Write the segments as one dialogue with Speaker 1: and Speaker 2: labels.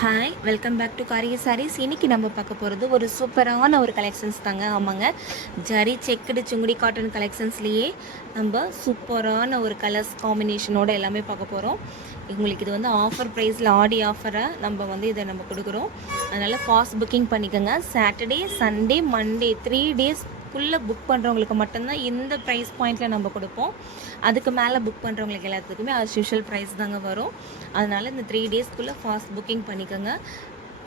Speaker 1: Hi welcome back to காரிய சாரீஸ் இன்னைக்கு நம்ம பார்க்க போகிறது ஒரு சூப்பரான ஒரு கலெக்ஷன்ஸ் தாங்க. ஆமாங்க. ஜரி செக்குடு சுங்குடி காட்டன் கலெக்ஷன்ஸ்லேயே நம்ம சூப்பரான ஒரு கலர்ஸ் காம்பினேஷனோட எல்லாமே பார்க்க போகிறோம் உங்களுக்கு இது வந்து ஆஃபர் ப்ரைஸில் ஆடி ஆஃபரை நம்ம வந்து இதை நம்ம கொடுக்குறோம். அதனால் ஃபாஸ்ட் புக்கிங் பண்ணிக்கோங்க. Saturday Sunday Monday three days குள்ளே புக் பண்ணுறவங்களுக்கு மட்டும்தான் இந்த ப்ரைஸ் பாயிண்ட்டில் நம்ம கொடுப்போம். அதுக்கு மேலே புக் பண்ணுறவங்களுக்கு எல்லாத்துக்குமே அது யூஷுவல் ப்ரைஸ் தாங்க வரும். அதனால் இந்த த்ரீ டேஸ்க்குள்ளே ஃபாஸ்ட் புக்கிங் பண்ணிக்கோங்க.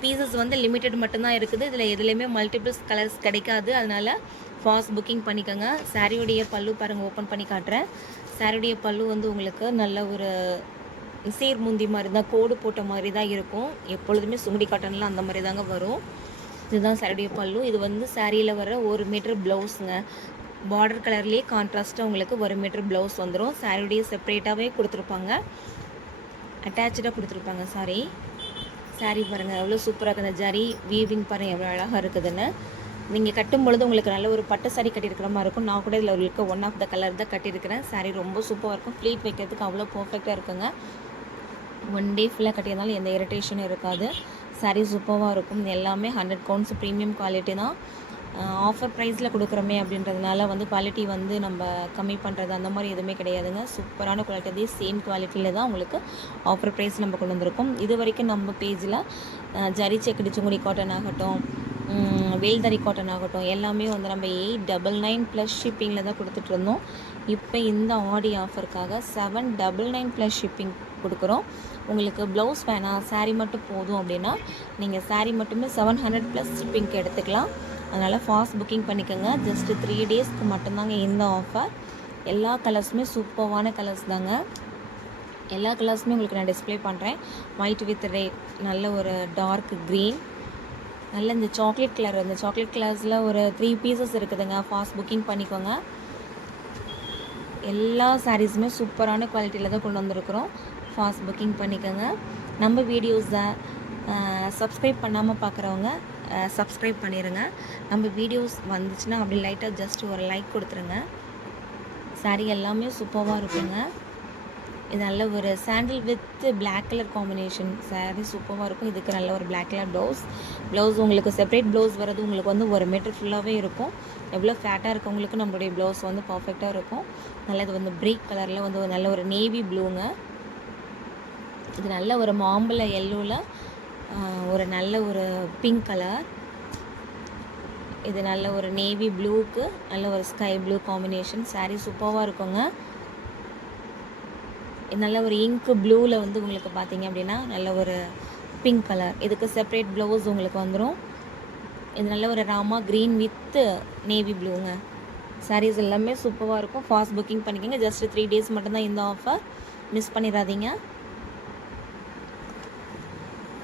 Speaker 1: பீசஸ் வந்து லிமிட்டட் மட்டும்தான் இருக்குது. இதில் எதுலேயுமே மல்டிபிள்ஸ் கலர்ஸ் கிடைக்காது. அதனால் ஃபாஸ்ட் புக்கிங் பண்ணிக்கோங்க. சாரியுடைய பல்லு பாருங்கள் ஓப்பன் பண்ணி காட்டுறேன். சாரியுடைய பல்லு வந்து உங்களுக்கு நல்ல ஒரு சீர் முந்தி மாதிரி தான் கோடு போட்ட மாதிரி தான் இருக்கும். எப்பொழுதுமே சுங்குடி காட்டன்லாம் அந்த மாதிரி தாங்க வரும். இதுதான் சாரியுடைய பல்லு. இது வந்து சாரியில் வர ஒரு மீட்டர் ப்ளவுஸுங்க பார்டர் கலர்லேயே கான்ட்ராஸ்ட்டாக உங்களுக்கு ஒரு மீட்டர் ப்ளவுஸ் வந்துடும் சாரியுடைய செப்பரேட்டாகவே கொடுத்துருப்பாங்க. அட்டாச்சாக கொடுத்துருப்பாங்க சாரி சாரி பாருங்கள் எவ்வளோ சூப்பராக இருக்குது அந்த ஜரி வீவிங் பாருங்கள் எவ்வளோ அழகாக இருக்குதுன்னு. நீங்கள் கட்டும் பொழுது உங்களுக்கு நல்ல ஒரு பட்டு சாரி கட்டியிருக்கிற மாதிரி இருக்கும். நான் கூட இதில் உங்களுக்கு ஒன் ஆஃப் த கலர் தான் கட்டியிருக்கிறேன். சாரி ரொம்ப சூப்பராக இருக்கும். ஃப்ளீட் வைக்கிறதுக்கு அவ்வளோ பர்ஃபெக்டாக இருக்குங்க. ஒன் டே ஃபுல்லாக கட்டியிருந்தாலும் எந்த இரிட்டேஷனும் இருக்காது. சாரீ சூப்பராக இருக்கும். எல்லாமே ஹண்ட்ரட் கவுண்ட்ஸ் ப்ரீமியம் குவாலிட்டி தான். ஆஃபர் ப்ரைஸில் கொடுக்குறோமே அப்படின்றதுனால வந்து குவாலிட்டி வந்து நம்ம கம்மி பண்ணுறது அந்த மாதிரி எதுவுமே கிடையாதுங்க. சூப்பரான குவாலிட்டி அதே சேம் குவாலிட்டியில் தான் உங்களுக்கு ஆஃபர் ப்ரைஸ் நம்ம கொண்டு வந்திருக்கோம். இது வரைக்கும் நம்ம பேஜில் ஜரி செக்கடி காட்டன் ஆகட்டும் வேல்தறி காட்டன் ஆகட்டும் எல்லாமே வந்து நம்ம எயிட் டபுள் நைன் ப்ளஸ் ஷிப்பிங்கில் தான் கொடுத்துட்ருந்தோம் இப்போ இந்த ஆடி ஆஃபருக்காக seven double nine plus shipping கொடுக்குறோம். உங்களுக்கு ப்ளவுஸ் வேணாம் சாரீ மட்டும் போதும் அப்படின்னா நீங்கள் சாரீ மட்டுமே செவன் ஹண்ட்ரட் ப்ளஸ் ஷிப்பிங்க்கு எடுத்துக்கலாம். அதனால் ஃபாஸ்ட் புக்கிங் பண்ணிக்கோங்க. ஜஸ்ட்டு த்ரீ டேஸ்க்கு மட்டும்தாங்க இந்த ஆஃபர் எல்லா கலர்ஸுமே சூப்பர்வான கலர்ஸ் தாங்க. எல்லா கலர்ஸுமே உங்களுக்கு நான் டிஸ்பிளே பண்ணுறேன் ஒயிட் வித் ரெட் நல்ல ஒரு டார்க் க்ரீன் நல்ல இந்த சாக்லேட் கலர் இந்த சாக்லேட் கலர்ஸில் ஒரு த்ரீ பீசஸ் இருக்குதுங்க. ஃபாஸ்ட் புக்கிங் பண்ணிக்கோங்க. எல்லா சாரீஸுமே சூப்பரான குவாலிட்டியில் தான் கொண்டு வந்திருக்கிறோம். ஃபாஸ்ட் புக்கிங் பண்ணிக்கோங்க. நம்ம வீடியோஸை சப்ஸ்கிரைப் பண்ணாமல் பார்க்குறவங்க சப்ஸ்கிரைப் பண்ணிடுங்க நம்ம வீடியோஸ் வந்துச்சுன்னா அப்படி லைட்டாக ஜஸ்ட் ஒரு லைக் கொடுத்துருங்க. சாரீ எல்லாமே சூப்பராக இருக்குங்க. இது நல்ல ஒரு sandal with black colour combination sari சூப்பராக இருக்கும். இதுக்கு நல்ல ஒரு பிளாக் கலர் ப்ளவுஸ் ப்ளவுஸ் உங்களுக்கு செப்பரேட் ப்ளவுஸ் வர்றது உங்களுக்கு வந்து ஒரு மீட்டர் ஃபுல்லாகவே இருக்கும். எவ்வளோ ஃபேட்டாக இருக்கவங்களுக்கு நம்மளுடைய ப்ளவுஸ் வந்து பர்ஃபெக்டாக இருக்கும். நல்லது வந்து ப்ரீக் கலரில் வந்து ஒரு நல்ல ஒரு நேவி ப்ளூங்க இது நல்ல ஒரு மாம்பழ எல்லோவில் ஒரு நல்ல ஒரு பிங்க் கலர் இது நல்ல ஒரு நேவி ப்ளூக்கு நல்ல ஒரு ஸ்கை ப்ளூ காம்பினேஷன் சாரீ சூப்பராக இருக்குங்க. நல்ல ஒரு இங்கு ப்ளூவில் வந்து உங்களுக்கு பார்த்தீங்க அப்படின்னா நல்ல ஒரு பிங்க் கலர் இதுக்கு செப்பரேட் ப்ளவுஸ் உங்களுக்கு வந்துடும் இது நல்ல ஒரு ராமா க்ரீன் வித்து நேவி ப்ளூங்க சாரீஸ் எல்லாமே சூப்பராக இருக்கும். ஃபாஸ்ட் புக்கிங் பண்ணிக்கோங்க. ஜஸ்ட் த்ரீ டேஸ் மட்டும்தான் இந்த ஆஃபர் மிஸ் பண்ணிடாதீங்க.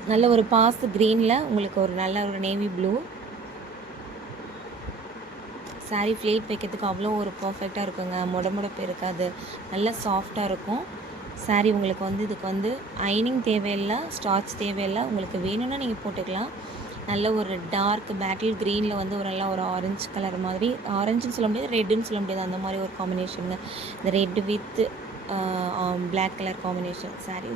Speaker 1: நல்ல ஒரு பாஸ் க்ரீனில் உங்களுக்கு ஒரு நல்ல ஒரு நேவி ப்ளூ சாரீ ஃப்ளேட் வைக்கிறதுக்கு அவ்வளோ ஒரு பர்ஃபெக்டாக இருக்குங்க. முடமுடப்பு இருக்காது. நல்ல சாஃப்டாக இருக்கும். சாரீ உங்களுக்கு வந்து இதுக்கு வந்து ஐனிங் தேவையில்லை ஸ்டார்ச் தேவையில்லை. உங்களுக்கு வேணும்னா நீங்கள் போட்டுக்கலாம். நல்ல ஒரு டார்க் பேட்டில் க்ரீனில் வந்து ஒரு நல்லா ஒரு ஆரஞ்சு கலர் மாதிரி ஆரஞ்சுன்னு சொல்ல முடியாது ரெட்டுன்னு சொல்ல முடியாது. அந்த மாதிரி ஒரு காம்பினேஷனுங்க இந்த red with black colour combination sari